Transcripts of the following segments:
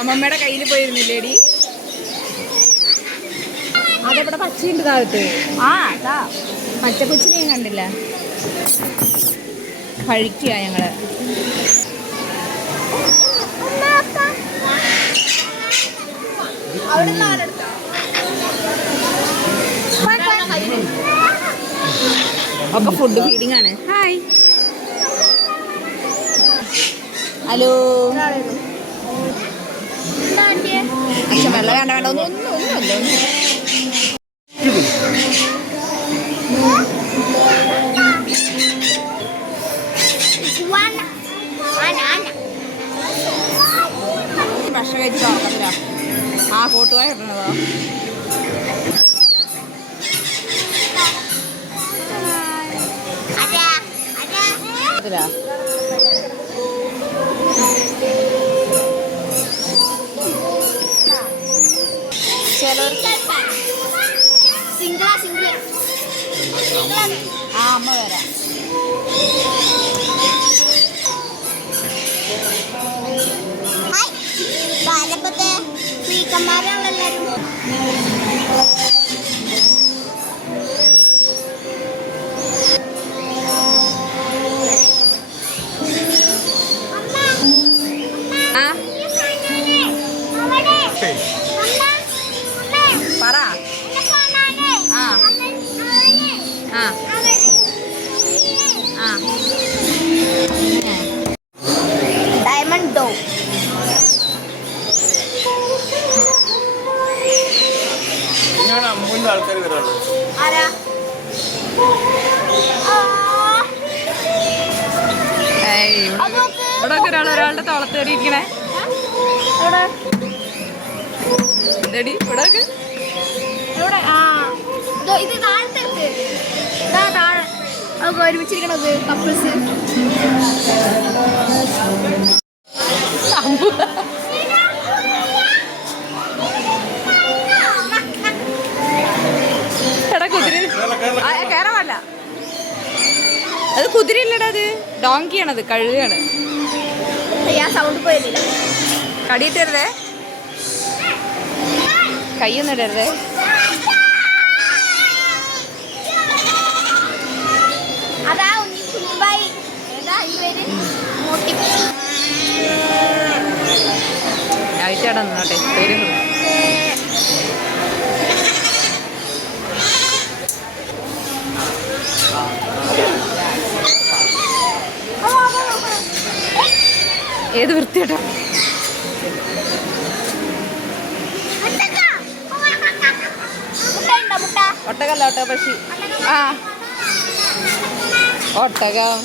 അമ്മമ്മയുടെ കയ്യിൽ പോയിരുന്നില്ലേടി? അതെവിടെ പച്ചയുണ്ട് താഴത്ത്. ആ അതാ പച്ചക്കൊച്ചിനെയും കണ്ടില്ല. കഴിക്കുക ഞങ്ങള്. ഒക്കെ ഫുഡ് ഫീഡിങ് ആണ്. Hi hello. അച്ഛൻ വെള്ളം വേണ്ട വേണ്ട ഒന്നുമില്ല. ഭക്ഷണം കഴിച്ച് തുറക്കത്തില്ല. ആ കൂട്ടുകാർ ഇടണതോ അതിലാ. ആ അമ്മ വരാം. പറ. ഡയമണ്ട് ഡോ. ആൾക്കാർ വരാണ്. ഇവിടെ ഒരാളുടെ തോളത്ത് കയറിയിരിക്കണേ. എന്തടി ഇവിടെ ഒരുമിച്ചിരിക്കണത് കപ്പിൾസ്. എടാ കുതിര കയറാൻ പാടില്ല. അത് കുതിരയില്ലടാ, അത് ഡോങ്കിയാണത്, കഴുകയാണ്. സൗണ്ട് പോയില്ല. കടിയിട്ടരുതേ, കൈയൊന്നും ഇടരുതേ. ആയിട്ടാടാ നിന്നോട്ടെ, പേരും ഏത് വൃത്തിയാട്ടോ. ഒട്ടകല്ല, ഒട്ടക പക്ഷി. ആ ഒട്ടകം.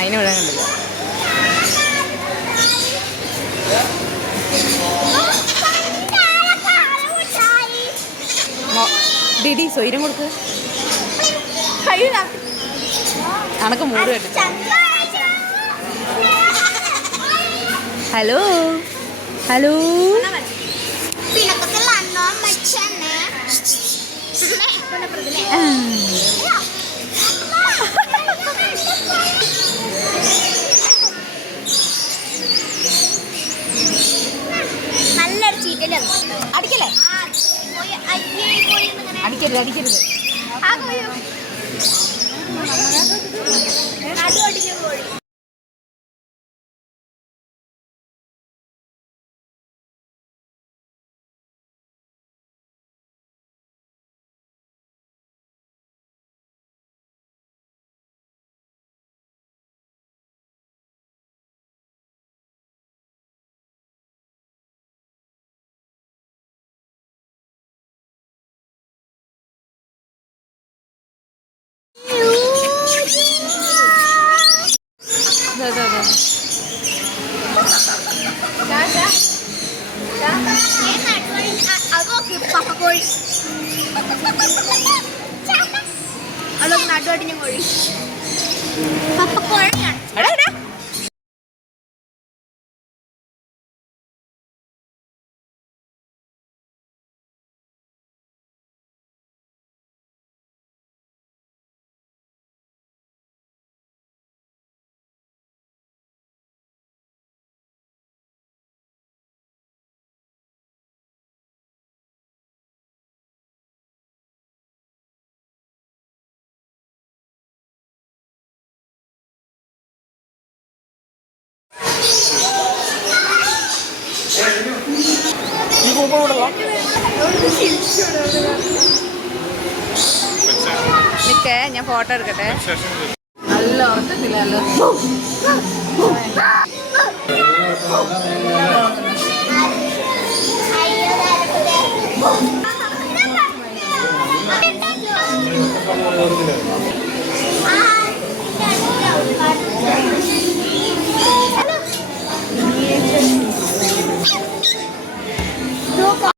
അതിനെ വിടാൻ കണ്ടില്ല. ഇടി സ്വൈരം കൊടുക്ക്. അണക്ക് മൂട് കേട്ടു. ഹലോ ഹലോ നല്ലൊരു ചീറ്റലും അടിക്കല്ലേ, അടിക്കരുത് അടിക്കരുത്. പപ്പക്കോഴി അതൊക്കെ നടുവടിഞ്ഞ കോഴി പപ്പക്കോഴിയാണ്. നിക്കേ, ഞാൻ ഫോട്ടോ എടുക്കട്ടെ. നല്ല ഉറക്കത്തില്ലല്ലോ.